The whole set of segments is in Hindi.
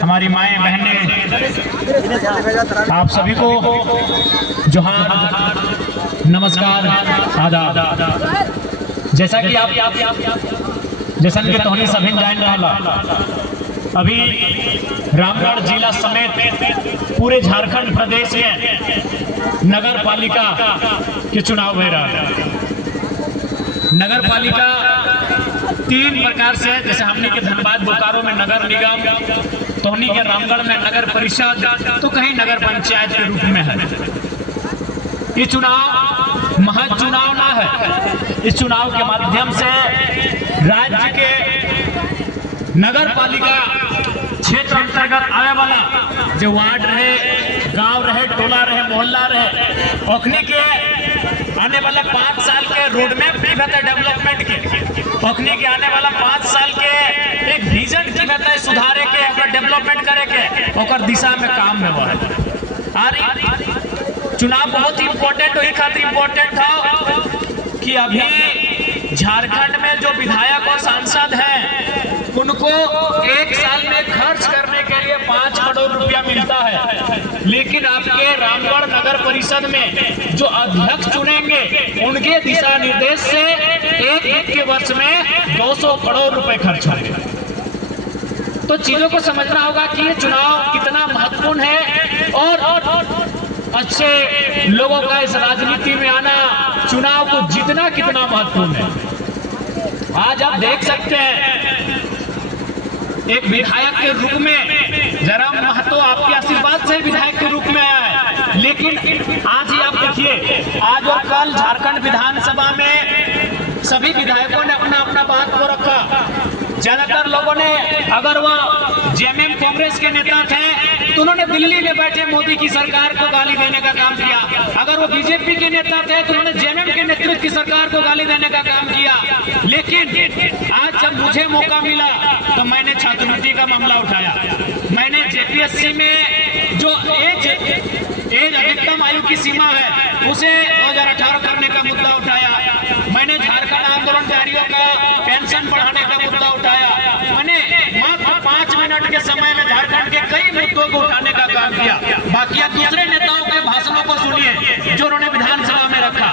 हमारी माएँ बहनें, आप सभी को जोहार, नमस्कार, आदाब। जैसा कि आप जैसन के तोहनी सभी जान रहा, अभी रामगढ़ जिला समेत पूरे झारखंड प्रदेश में नगर पालिका के चुनाव हो रहा है। नगर पालिका तीन प्रकार से है, जैसे हमने के धनबाद बोकारो में नगर निगम, तोहनी के रामगढ़ में नगर परिषद, तो कहीं नगर पंचायत के रूप में है। ये चुनाव महज चुनाव ना है, इस चुनाव के माध्यम से राज्य के नगर पालिका क्षेत्र अंतर्गत आने वाला जो वार्ड रहे, गांव रहे, टोला रहे, मोहल्ला रहे, ओखनी के आने वाला 5 साल के रोड मैप की बता डेवलपमेंट के, ओखनी के आने वाला 5 साल के एक विजन की बता सुधारे के, डेवलपमेंट करे के, और दिशा में काम में वो है। चुनाव बहुत ही इम्पोर्टेंट, वही खातिर इम्पोर्टेंट था कि अभी झारखंड में जो विधायक और सांसद हैं उनको 1 साल में खर्च करने के लिए 5 करोड़ रुपया मिलता है, लेकिन आपके रामगढ़ नगर परिषद में जो अध्यक्ष चुनेंगे उनके दिशा निर्देश से एक के वर्ष में 200 करोड़ रुपए खर्च होंगे। तो चीजों को समझना होगा कि ये चुनाव कितना महत्वपूर्ण है और अच्छे लोगों का इस राजनीति में आना, चुनाव को जीतना कितना महत्वपूर्ण है। आज आप देख सकते हैं एक विधायक के रूप में जरा महतो आपके आशीर्वाद से विधायक के रूप में आया है, लेकिन आज ही आप देखिए, आज और कल झारखंड विधानसभा में सभी विधायकों ने अपना अपना बात को रखा। ज्यादातर लोगों ने, अगर वह जेएमएम कांग्रेस के नेता थे तो उन्होंने दिल्ली में बैठे मोदी की सरकार को गाली देने का काम किया, अगर वो बीजेपी के नेता थे तो उन्होंने जेएमएम के नेतृत्व की सरकार को गाली देने का काम किया। लेकिन आज जब मुझे मौका मिला तो मैंने छात्रवृत्ति का मामला उठाया, मैंने जेपीएससी में जो एज अधिकतम आयु की सीमा है उसे 2018 करने का मुद्दा उठाया, मैंने झारखंड आंदोलनकारियों का पेंशन बढ़ाने का मुद्दा उठाया, मैंने मात्र 5 मिनट के समय में झारखंड के कई मुद्दों को उठाने का काम किया। बाकी आप दूसरे नेताओं के भाषणों को सुनिए जो उन्होंने विधानसभा में रखा।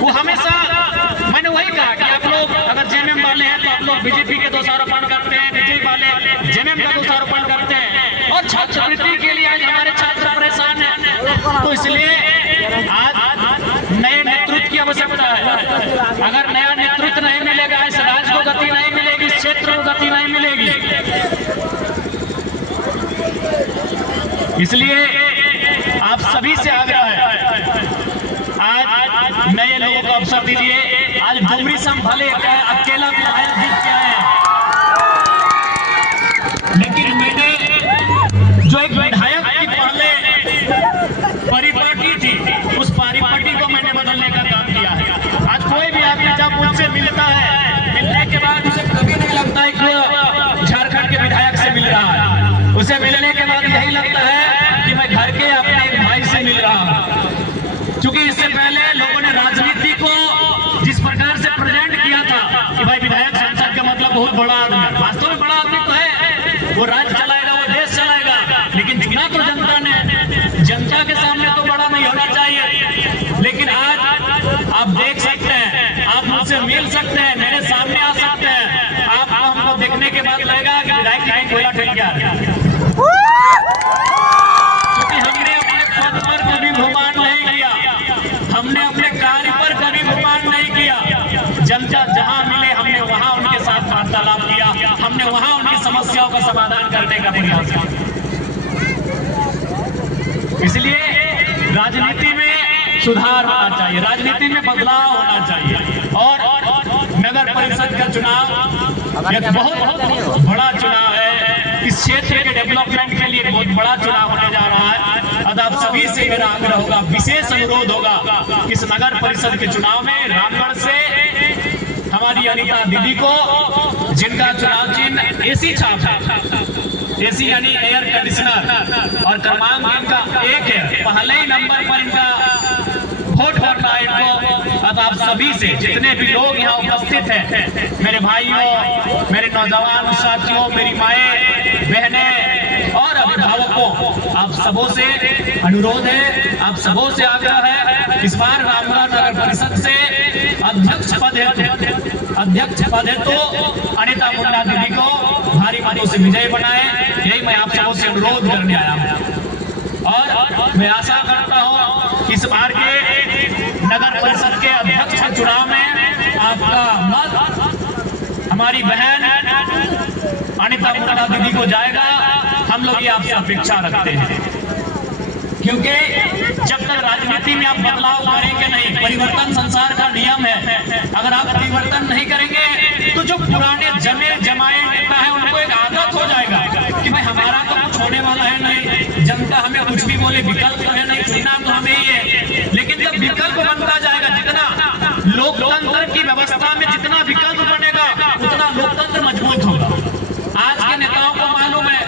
वो हमेशा, मैंने वही कहा कि आप लोग अगर जेएमएम वाले हैं तो आप लोग बीजेपी के दोषारोपण करते हैं, बीजेपी वाले जेएमएम का दोषारोपण करते हैं, और छात्रवृत्ति के लिए आज हमारे छात्र परेशान हैं। तो इसलिए आज नए नेतृत्व की आवश्यकता है। अगर नया नेतृत्व नहीं मिलेगा, इस राज्य को गति नहीं मिलेगी, इस क्षेत्र को गति नहीं मिलेगी। इसलिए आप सभी से आग्रह है, आज नए लोगों को अवसर दीजिए। आज डुमरी सम भले अकेला विधायक जीत के आए, लेकिन मैंने जो एक विधायक की पहले परिपाटी थी, उस परिपाटी को मैंने बदलने का काम किया है। आज कोई भी आदमी जब मुझसे मिलता है, मिलने के बाद उसे कभी नहीं लगता है कि झारखंड के विधायक से मिल रहा है, उसे मिलने के बाद यही लगता है कि मैं घर के अपने एक भाई से मिल रहा हूँ। क्योंकि इससे पहले लोगों ने राजनीति को जिस प्रकार से प्रेजेंट किया था कि भाई विधायक सांसद का मतलब बहुत बड़ा आदमी, वास्तव में बड़ा आदमी तो है, वो राज्य चलाएगा, वो देश चलाएगा, लेकिन चुना तो जनता ने, जनता के सामने तो बड़ा नहीं होना चाहिए। लेकिन आज आप देख सकते हैं, आप मुझसे मिल सकते हैं, मेरे सामने आ सकते हैं, आपको हमको देखने के बाद लगेगा कि विधायक कहीं गोला ठेक गया, क्योंकि हमने अपने पद पर कभी घुमान नहीं किया, हमने अपने कार्य पर कभी घुमान नहीं किया। जनता जहां मिले हमने वहां उनके साथ वार्तालाप किया, हमने वहां उनकी समस्याओं का समाधान करने का प्रयास किया। इसलिए राजनीति में सुधार होना चाहिए, राजनीति में बदलाव होना चाहिए, और नगर परिषद का चुनाव एक बहुत बड़ा चुनाव है, इस क्षेत्र के डेवलपमेंट के लिए बहुत बड़ा चुनाव होने जा रहा है। अब आप सभी से मेरा आग्रह होगा, विशेष अनुरोध होगा, इस नगर परिषद के चुनाव में रामगढ़ से हमारी अनीता दीदी को, जिनका चुनाव चिन्ह एसी छाप है, एसी यानी एयर कंडीशनर, और क्रमांक इनका 1 है, पहले ही नंबर पर इनका वोट करना है इनको। अब आप सभी से, जितने भी लोग यहाँ उपस्थित हैं, मेरे भाइयों, मेरे नौजवान साथियों, मेरी माएँ बहनें और अभिभावकों, आप सबों से अनुरोध है, आप सबों से आग्रह है, इस बार रामगढ़ नगर परिषद से अध्यक्ष पद है तो अनिता मुंडा दीदी को भारी मतों से विजय बनाए। यही मैं आप सबों से अनुरोध करने आया हूँ और मैं आशा करता हूँ इस बार के नगर परिषद के अध्यक्ष के चुनाव में आपका मत हमारी बहन अनिता मुंडा दीदी को जाएगा। हम लोग ये आपसे अपेक्षा रखते हैं, क्योंकि जब तक राजनीति में आप बदलाव करेंगे नहीं, परिवर्तन संसार का नियम है, अगर आप परिवर्तन नहीं करेंगे तो जो पुराने जमे जमाए नेता है उनको एक आदत हो जाएगा कि भाई हमारा तो कुछ होने वाला है नहीं, जनता हमें कुछ भी बोले, विकल्प है नहीं, चुनना तो हमें ही है। लेकिन जब विकल्प बनता जाएगा, जितना लोकतंत्र की व्यवस्था में जितना विकल्प बनेगा उतना लोकतंत्र मजबूत होगा। आज के नेताओं को मालूम है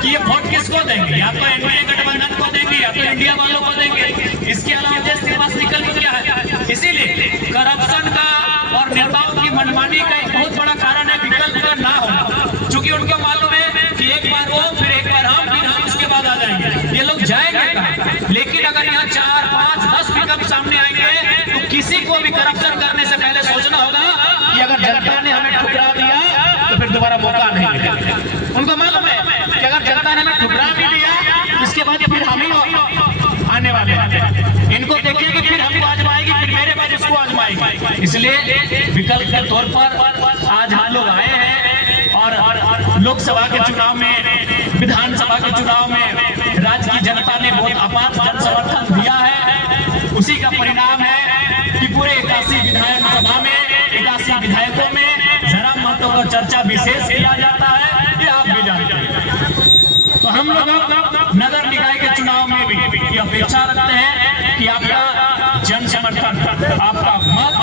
कि ये वोट किसको देंगे, या तो एनडीए गठबंधन को देंगे या तो इंडिया वालों को देंगे, इसके अलावा देश के पास विकल्प क्या है। इसीलिए करप्शन का और नेताओं की मनमानी का एक बहुत बड़ा कारण है विकल्प का ना होना, क्योंकि उनको मालूम है कि एक बार वो, फिर एक बार हम, फिर हम उसके बाद आ जाएंगे, ये लोग जाएंगे कहाँ। लेकिन अगर यहाँ 4, 5, 10 विकल्प सामने आएंगे तो किसी को भी करप्शन करने से पहले सोचना होगा कि अगर जनता ने हमें ठुकरा दिया तो फिर दोबारा मौका नहीं मिलेगा। उनको मालूम है कि अगर जनता ने हमें ठुकरा भी दिया इसके बाद फिर हम ही आने वाले हैं, इनको देखेंगे फिर हमको आजमाएगी, फिर मेरे बाद उसको आजमाएगी। इसलिए विकल्प के तौर पर आज हम लोग आए हैं और लोकसभा के चुनाव में, विधानसभा के चुनाव में राज्य की जनता ने बहुत अपार जन समर्थन दिया है। उसी का परिणाम है कि पूरे 81 विधानसभा में 81 विधायकों में जरा महत्व का चर्चा विशेष किया जाता है, ये आप भी जानते हैं। तो हम लोग नगर निकाय के चुनाव में भी ये अपेक्षा रखते हैं कि आपका जन समर्थन, आपका मत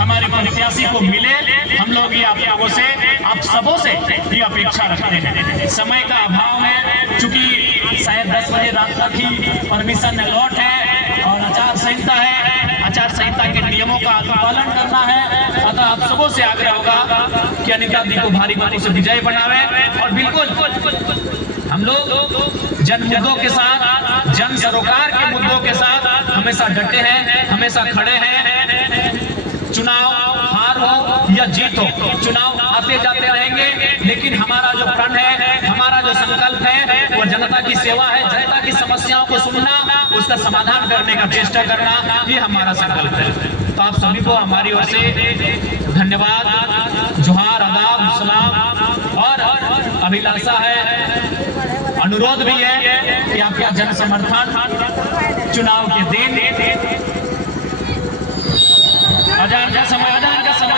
हमारे प्रत्याशी को मिले। हम लोग ये आप लोगों से, आप सबों से ये अपेक्षा रखते हैं। समय का अभाव है, चूंकि शायद 10 बजे रात तक ही परमिशन अलॉट है और आचार संहिता है, आचार संहिता के नियमों का पालन करना है। अतः आप सबों से आग्रह होगा कि अनिता दी को भारी मतों से विजय बनावे और बिल्कुल हम लोग जन मुद्दों के साथ, जन सरोकार के मुद्दों के साथ हमेशा डटे हैं, हमेशा खड़े हैं। चुनाव हार हो या जीत हो, चुनाव आते जाते रहेंगे, लेकिन हमारा जो प्रण है, हमारा जो संकल्प है वो जनता की सेवा है, जनता की समस्याओं को सुनना, उसका समाधान करने का चेष्टा करना, ये हमारा संकल्प है। तो आप सभी को हमारी ओर से धन्यवाद, जोहार, आदाब, सलाम और अभिलाषा है, अनुरोध भी है कि आपका जन समर्थन चुनाव के दिन, अजान का समय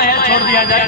है, छोड़ दिया जाए।